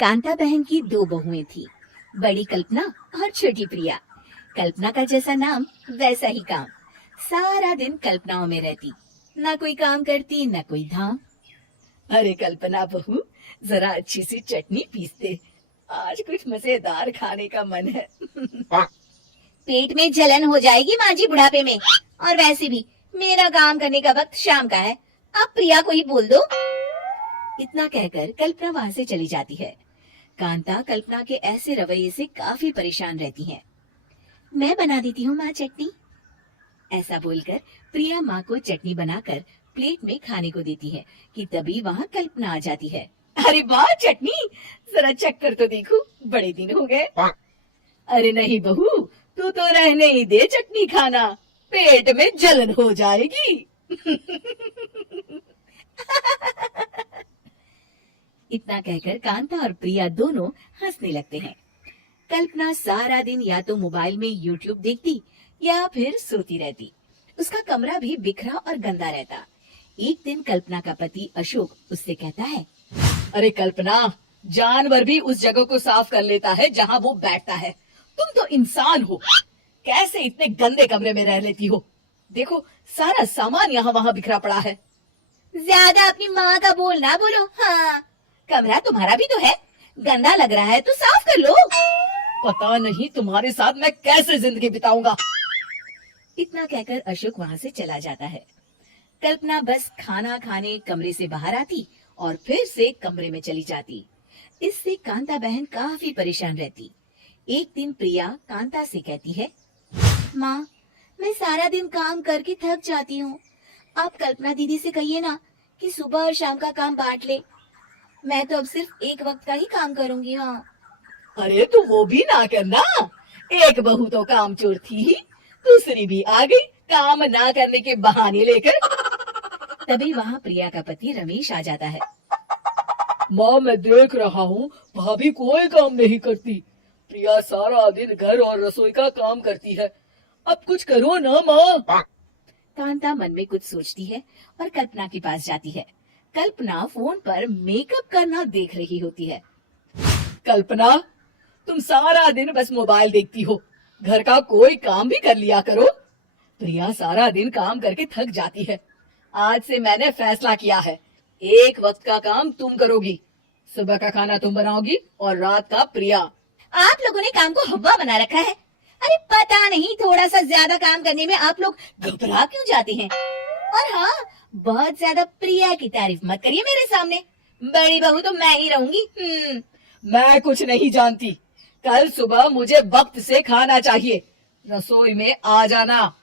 कांता बहन की दो बहुएं थी, बड़ी कल्पना और छोटी प्रिया। कल्पना का जैसा नाम वैसा ही काम। सारा दिन कल्पनाओं में रहती, ना कोई काम करती ना कोई धाम। अरे कल्पना बहू, जरा अच्छी सी चटनी पीस दे, आज कुछ मजेदार खाने का मन है। पेट में जलन हो जाएगी माँ जी बुढ़ापे में, और वैसे भी मेरा काम करने का वक्त शाम का है, आप प्रिया को ही बोल दो। इतना कहकर कल्पना वहां से चली जाती है। कांता कल्पना के ऐसे रवैये से काफी परेशान रहती है। मैं बना देती हूँ माँ चटनी, ऐसा बोलकर प्रिया माँ को चटनी बनाकर प्लेट में खाने को देती है कि तभी वहाँ कल्पना आ जाती है। अरे वाह चटनी, जरा चख कर तो देखूं, बड़े दिन हो गए। अरे नहीं बहू, तू तो रहने ही दे चटनी खाना, पेट में जलन हो जाएगी। इतना कहकर कांता और प्रिया दोनों हंसने लगते हैं। कल्पना सारा दिन या तो मोबाइल में यूट्यूब देखती या फिर सोती रहती। उसका कमरा भी बिखरा और गंदा रहता। एक दिन कल्पना का पति अशोक उससे कहता है, अरे कल्पना, जानवर भी उस जगह को साफ कर लेता है जहाँ वो बैठता है, तुम तो इंसान हो, कैसे इतने गंदे कमरे में रह लेती हो? देखो सारा सामान यहाँ वहाँ बिखरा पड़ा है। ज्यादा अपनी माँ का बोल ना बोलो। हाँ, कमरा तुम्हारा भी तो है, गंदा लग रहा है तो साफ कर लो। पता नहीं तुम्हारे साथ मैं कैसे जिंदगी बिताऊंगा। इतना कहकर अशोक वहाँ से चला जाता है। कल्पना बस खाना खाने कमरे से बाहर आती और फिर से कमरे में चली जाती। इससे कांता बहन काफी परेशान रहती। एक दिन प्रिया कांता से कहती है, माँ, मैं सारा दिन काम करके थक जाती हूँ, आप कल्पना दीदी से कहिए ना कि सुबह और शाम का काम बांट ले, मैं तो अब सिर्फ एक वक्त का ही काम करूँगी। हाँ। अरे तू वो भी ना करना, एक बहू तो काम चोर थी ही, दूसरी भी आ गई काम ना करने के बहाने लेकर। तभी वहाँ प्रिया का पति रमेश आ जाता है। माँ, मैं देख रहा हूँ भाभी कोई काम नहीं करती, प्रिया सारा दिन घर और रसोई का काम करती है, अब कुछ करो ना माँ। कांता मन में कुछ सोचती है और कल्पना के पास जाती है। कल्पना फोन पर मेकअप करना देख रही होती है। कल्पना, तुम सारा दिन बस मोबाइल देखती हो, घर का कोई काम भी कर लिया करो। प्रिया सारा दिन काम करके थक जाती है, आज से मैंने फैसला किया है, एक वक्त का काम तुम करोगी, सुबह का खाना तुम बनाओगी और रात का प्रिया। आप लोगों ने काम को हवा बना रखा है। अरे पता नहीं थोड़ा सा ज्यादा काम करने में आप लोग घबरा क्यों जाते हैं। और हाँ, बहुत ज्यादा प्रिया की तारीफ मत करिए मेरे सामने, बड़ी बहू तो मैं ही रहूंगी। मैं कुछ नहीं जानती, कल सुबह मुझे वक्त से खाना चाहिए, रसोई में आ जाना,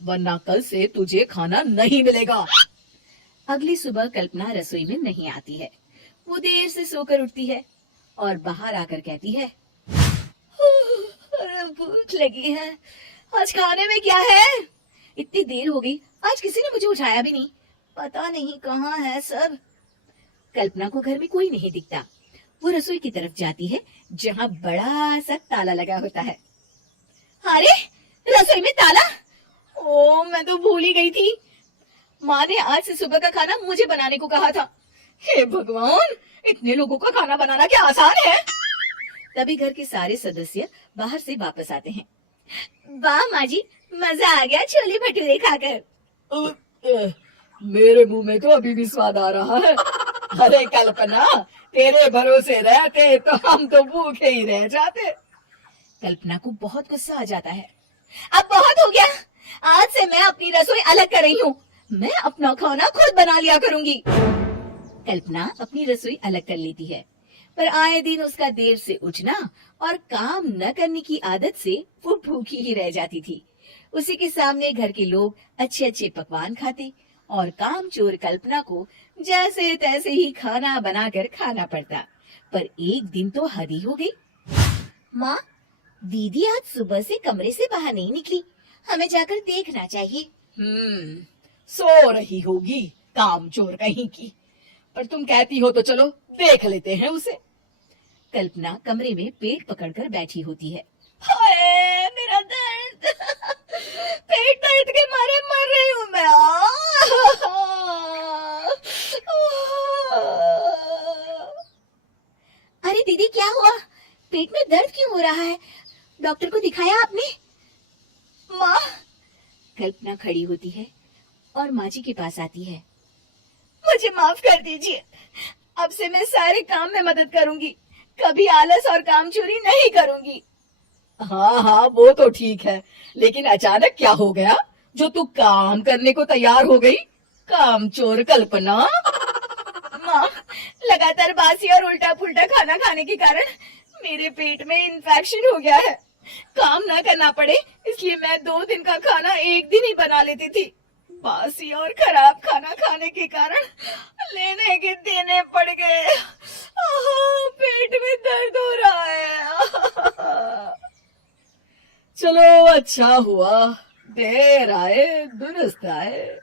वरना कल से तुझे खाना नहीं मिलेगा। अगली सुबह कल्पना रसोई में नहीं आती है। वो देर से सोकर उठती है और बाहर आकर कहती है, भूख लगी है, आज खाने में क्या है? इतनी देर हो गई, आज किसी ने मुझे उठाया भी नहीं, पता नहीं कहाँ है सब। कल्पना को घर में कोई नहीं दिखता। वो रसोई की तरफ जाती है जहाँ बड़ा सा ताला लगा होता है। अरे रसोई में ताला, ओ मैं तो भूल ही गई थी, माँ ने आज से सुबह का खाना मुझे बनाने को कहा था। हे भगवान, इतने लोगों का खाना बनाना क्या आसान है? तभी घर के सारे सदस्य बाहर से वापस आते हैं। वाह माँ जी, मजा आ गया छोले भटूरे खाकर। मेरे मुंह में तो अभी भी स्वाद आ रहा है। अरे कल्पना, तेरे भरोसे रहते तो हम तो भूखे ही रह जाते। कल्पना को बहुत गुस्सा आ जाता है। अब बहुत हो गया, आज से मैं अपनी रसोई अलग कर रही हूँ, मैं अपना खाना खुद बना लिया करूंगी। कल्पना अपनी रसोई अलग कर लेती है, पर आए दिन उसका देर से उठना और काम न करने की आदत से वो भूखी ही रह जाती थी। उसी के सामने घर के लोग अच्छे अच्छे पकवान खाते और काम चोर कल्पना को जैसे तैसे ही खाना बनाकर खाना पड़ता। पर एक दिन तो हद ही हो गई। माँ, दीदी आज सुबह से कमरे से बाहर नहीं निकली, हमें जाकर देखना चाहिए। सो रही होगी काम चोर कहीं की, पर तुम कहती हो तो चलो देख लेते हैं उसे। कल्पना कमरे में पेट पकड़कर बैठी होती है। हाय मेरा दर्द, पेट दर्द के मारे मर रही हूँ मैं। अरे दीदी, पेट में दर्द क्यों हो रहा है? डॉक्टर को दिखाया आपने? माँ, कल्पना खड़ी होती है और माँ जी के पास आती है। मुझे माफ कर दीजिए, अब से मैं सारे काम में मदद करूंगी, कभी आलस और काम चोरी नहीं करूंगी। हाँ हाँ, वो तो ठीक है, लेकिन अचानक क्या हो गया जो तू काम करने को तैयार हो गई? काम चोर कल्पना। माँ, लगातार बासी और उल्टा पुल्टा खाना खाने के कारण मेरे पेट में इन्फेक्शन हो गया है। काम ना करना पड़े इसलिए मैं 2 दिन का खाना एक दिन ही बना लेती थी। बासी और खराब खाना खाने के कारण लेने के देने पड़ गए। पेट में दर्द हो रहा है। चलो अच्छा हुआ, देर आए दुरुस्त आए।